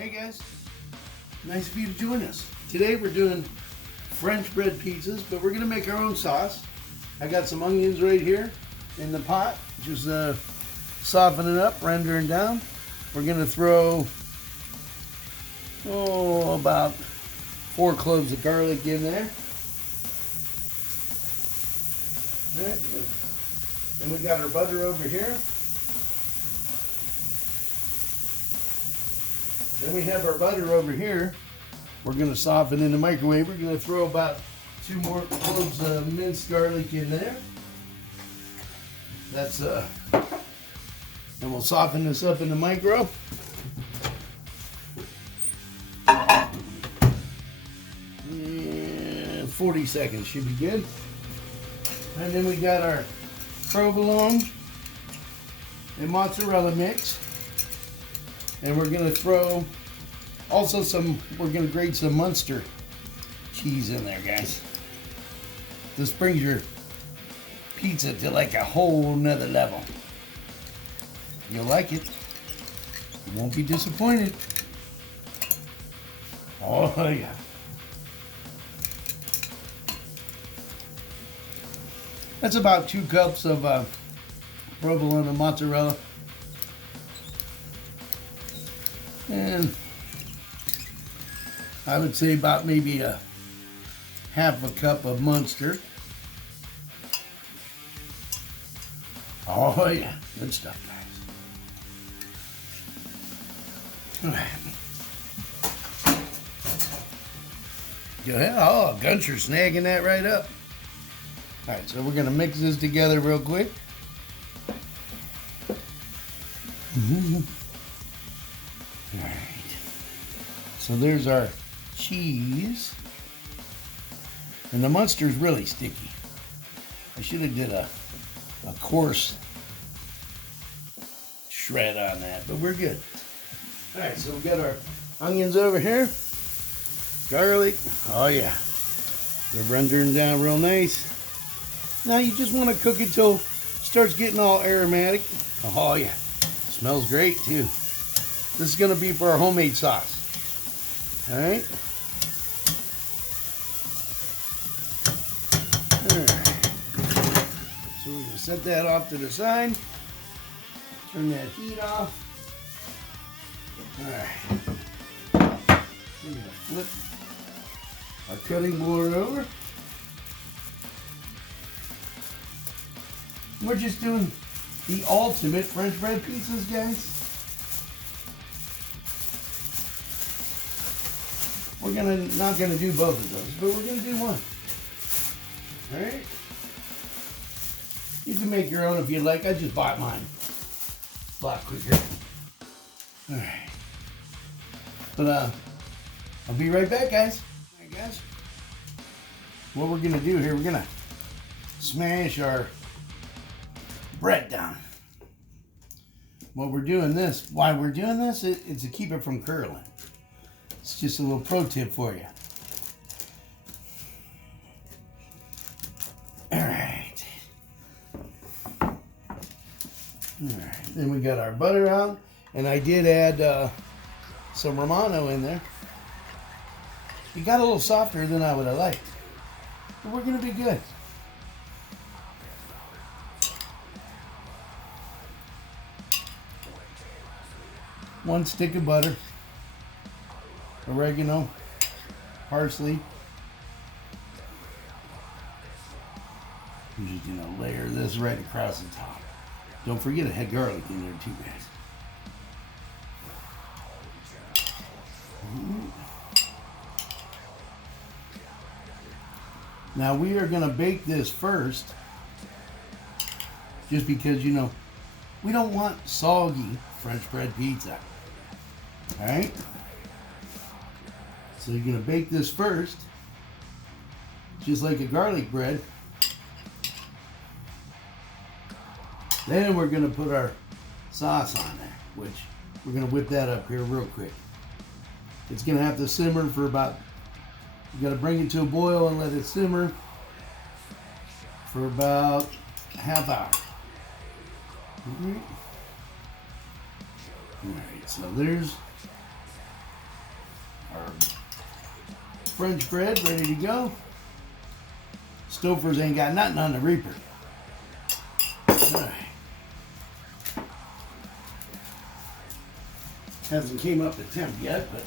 Hey guys, nice of you to join us. Today we're doing French bread pizzas, but we're gonna make our own sauce. I got some onions right here in the pot, just softening up, rendering down. We're gonna throw, about 4 cloves of garlic in there. All right. Then we got our butter over here. Then we have our butter over here. We're going to soften in the microwave. We're going to throw about 2 more cloves of minced garlic in there. That's and we'll soften this up in the micro. And 40 seconds should be good. And then we got our provolone and mozzarella mix. And we're going to throw also we're going to grate some Munster cheese in there, guys. This brings your pizza to like a whole nother level. You'll like it. You won't be disappointed. Oh, yeah. That's about 2 cups of provolone and mozzarella. And I would say about maybe a half a cup of Munster. Oh yeah, good stuff, guys. All right. Go ahead. Oh, Gunter snagging that right up. All right, so we're gonna mix this together real quick. All right, so there's our cheese, and the Munster's really sticky. I should have did a coarse shred on that, but we're good. All right, so we got our onions over here, garlic. Oh yeah, they're rendering down real nice. Now you just want to cook it till it starts getting all aromatic. Oh yeah, smells great too. This is going to be for our homemade sauce. All right. All right. So we're going to set that off to the side. Turn that heat off. All right. We're going to flip our cutting board over. We're just doing the ultimate French bread pizzas, guys. We're not gonna do both of those, but we're gonna do one. All right? You can make your own if you like. I just bought mine. A lot quicker. All right. But I'll be right back, guys. All right, guys. What we're gonna do here, we're gonna smash our bread down. Why we're doing this, it's to keep it from curling. It's just a little pro tip for you. All right. All right. Then we got our butter out, and I did add some Romano in there. It got a little softer than I would have liked, but we're gonna be good. One stick of butter. Oregano, parsley. I'm just gonna layer this right across the top. Don't forget I had garlic in there too, guys. Now we are gonna bake this first, just because we don't want soggy French bread pizza. All right. So you're going to bake this first, just like a garlic bread. Then we're going to put our sauce on there, which we're going to whip that up here real quick. It's going to have to simmer for about, you got to bring it to a boil and let it simmer for about a half hour. All right, so there's French bread ready to go. Stouffer's ain't got nothing on the Reaper. All right. Hasn't came up to temp yet, but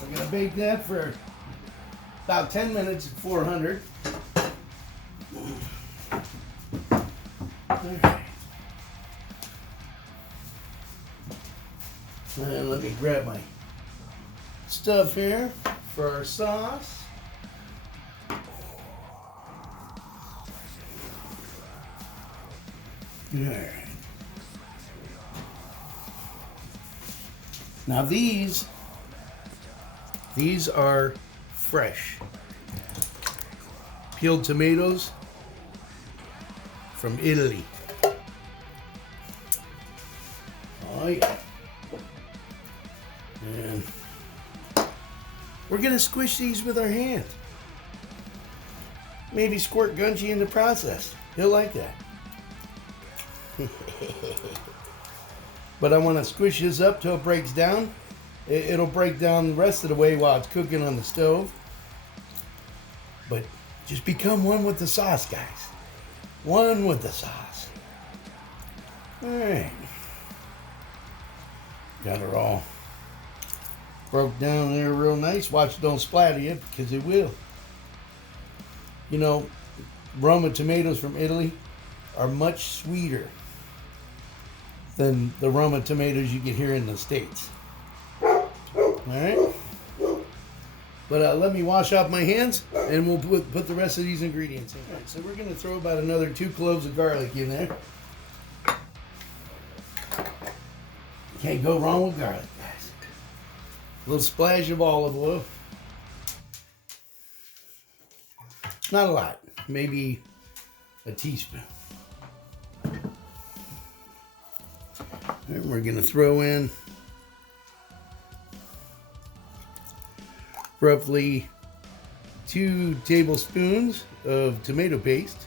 we're gonna bake that for about 10 minutes at 400. All right. And let me grab my stuff here for our sauce. All right. Now these are fresh peeled tomatoes from Italy. Oh yeah. And we're gonna squish these with our hand. Maybe squirt Gunchi in the process. He'll like that. But I want to squish this up till it breaks down. It'll break down the rest of the way while it's cooking on the stove. But just become one with the sauce, guys. One with the sauce. All right. Got her all broke down there real nice. Watch it don't splatter you, because it will. You know, Roma tomatoes from Italy are much sweeter than the Roma tomatoes you get here in the States. All right. But let me wash off my hands, and we'll put the rest of these ingredients in. All right, so we're going to throw about another 2 cloves of garlic in there. Can't go wrong with garlic, guys. A little splash of olive oil. Not a lot, maybe a teaspoon. And we're going to throw in roughly 2 tablespoons of tomato paste.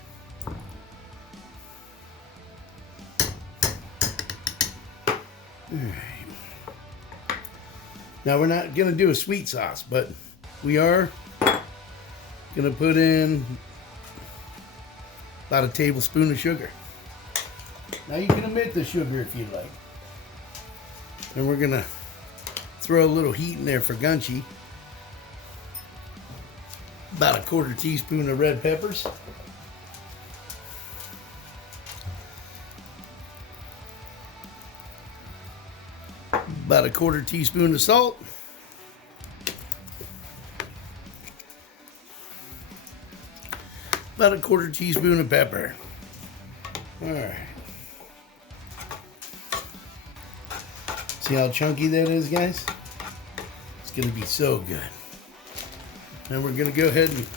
All right. Now we're not going to do a sweet sauce, but we are going to put in about a tablespoon of sugar. Now you can omit the sugar if you'd like. And we're going to throw a little heat in there for Gunchi. About a 1/4 teaspoon of red peppers. About a 1/4 teaspoon of salt. About a 1/4 teaspoon of pepper. All right. See how chunky that is, guys? It's going to be so good. And we're going to go ahead and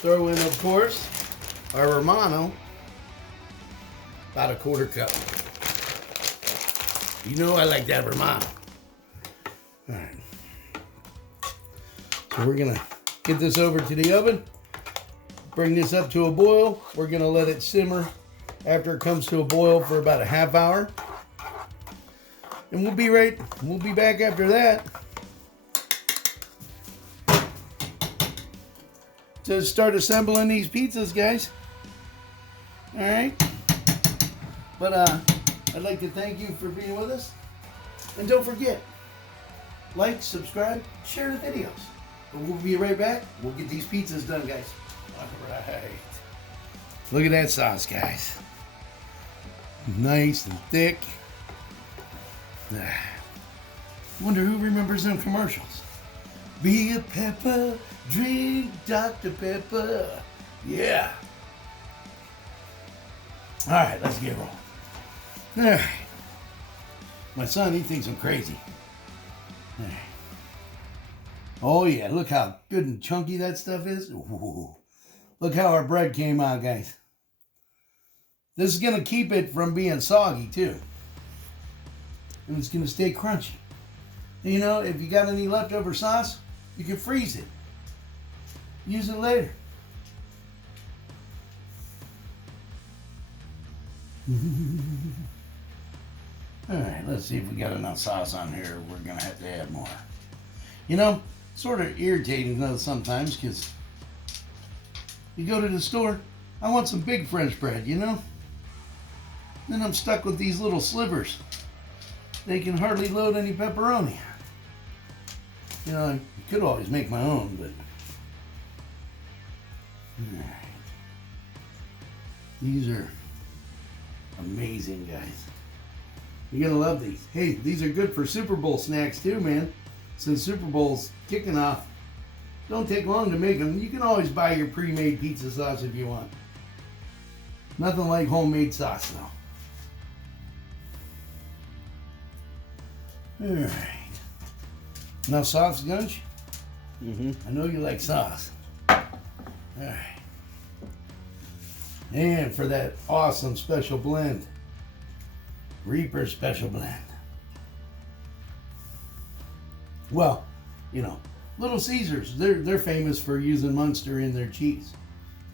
throw in, of course, our Romano. About a 1/4 cup. You know I like that Romano. All right. So we're going to get this over to the oven. Bring this up to a boil. We're going to let it simmer after it comes to a boil for about a half hour. And we'll be back after that to start assembling these pizzas, guys. All right. But I'd like to thank you for being with us. And don't forget, like, subscribe, share the videos. But we'll be right back. We'll get these pizzas done, guys. All right. Look at that sauce, guys. Nice and thick. Wonder who remembers them commercials. Be a pepper, drink Dr. Pepper. Yeah. All right, let's get rolling. All right. My son, he thinks I'm crazy. All right. Oh yeah, look how good and chunky that stuff is. Ooh. Look how our bread came out, guys. This is going to keep it from being soggy, too. And it's going to stay crunchy. You know, if you got any leftover sauce, you can freeze it. Use it later. All right, let's see if we got enough sauce on here. We're gonna have to add more. You know, sort of irritating though sometimes, because you go to the store, I want some big French bread, you know? Then I'm stuck with these little slivers. They can hardly load any pepperoni. You know, I could always make my own, but... Alright. These are amazing, guys. You're gonna love these. Hey, these are good for Super Bowl snacks too, man. Since Super Bowl's kicking off, don't take long to make them. You can always buy your pre-made pizza sauce if you want. Nothing like homemade sauce, though. All right. Now sauce, Gunch? Mm-hmm. I know you like sauce. All right. And for that awesome special blend, Reaper Special Blend. Well, you know, Little Caesars, they're famous for using Munster in their cheese.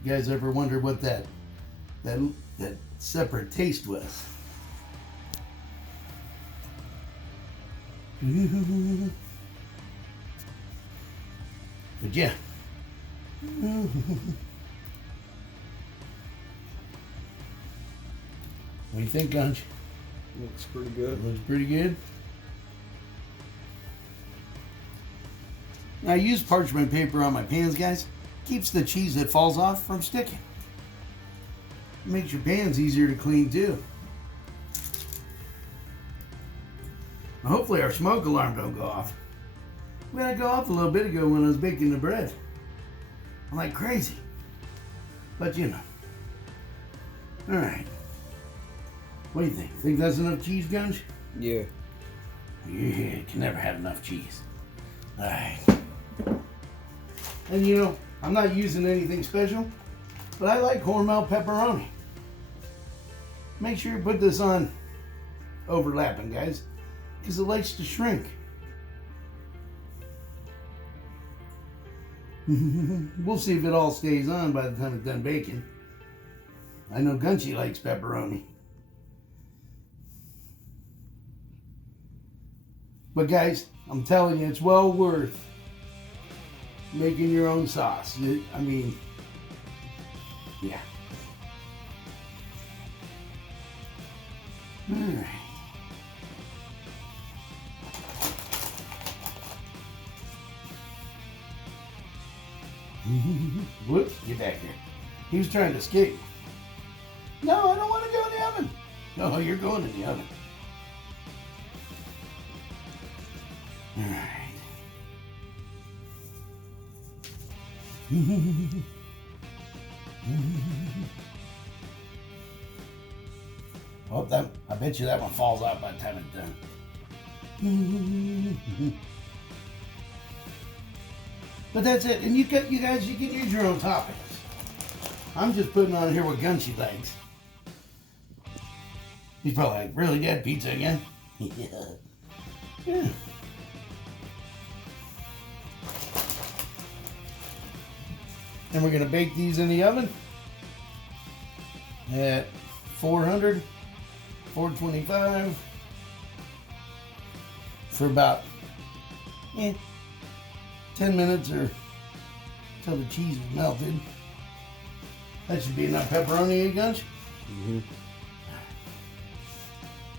You guys ever wonder what that separate taste was? But yeah. What do you think, Gunch? Looks pretty good. Looks pretty good. Now, I use parchment paper on my pans, guys. Keeps the cheese that falls off from sticking. Makes your pans easier to clean too. Now, hopefully our smoke alarm don't go off. We had to go off a little bit ago when I was baking the bread. I'm like crazy. But you know. Alright. What do you think? Think that's enough cheese, Gunch? Yeah. Yeah, can never have enough cheese. Alright. And you know, I'm not using anything special, but I like Hormel pepperoni. Make sure you put this on overlapping, guys, because it likes to shrink. We'll see if it all stays on by the time it's done baking. I know Gunchy likes pepperoni. But guys, I'm telling you, it's well worth making your own sauce. I mean, yeah. All right. Whoops, get back here. He was trying to escape. No, I don't want to go in the oven. No, you're going in the oven. All right. Oh, I bet you that one falls out by the time it's done. But that's it. And you guys, you can use your own toppings. I'm just putting on here what Gunchy likes. He's probably like, really, Dad, pizza again? Yeah. And we're going to bake these in the oven at 400, 425 for about 10 minutes or until the cheese is melted. That should be enough pepperoni, eh, Gunch? Mm-hmm.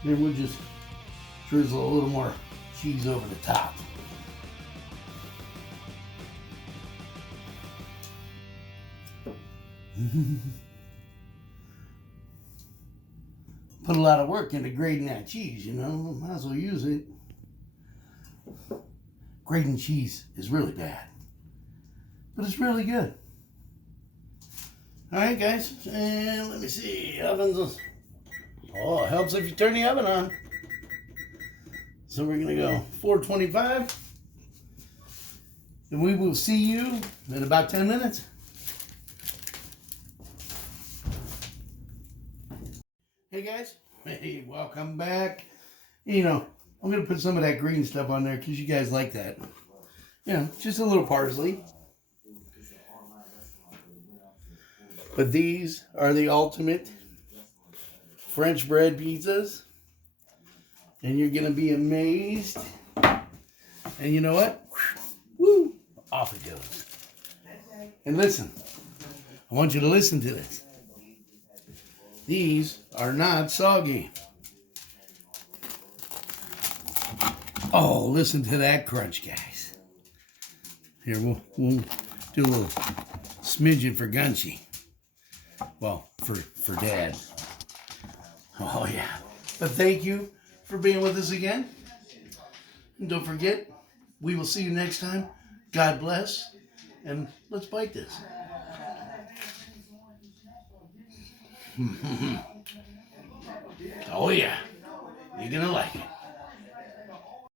Then we'll just drizzle a little more cheese over the top. Put a lot of work into grating that cheese, you know. Might as well use it. Grating cheese is really bad, but it's really good. All right, guys, and let me see. Ovens. Oh, it helps if you turn the oven on. So we're gonna go 425, and we will see you in about 10 minutes. Hey guys, hey, welcome back. You know, I'm gonna put some of that green stuff on there because you guys like that. You know, just a little parsley. But these are the ultimate French bread pizzas. And you're going to be amazed. And you know what? Woo! Off it goes. And listen, I want you to listen to this. These are not soggy. Oh, listen to that crunch, guys. Here, we'll do a little smidgen for Gunchy. Well, for Dad. Oh, yeah. But thank you for being with us again. And don't forget, we will see you next time. God bless. And let's bite this. Oh, yeah. You're going to like it.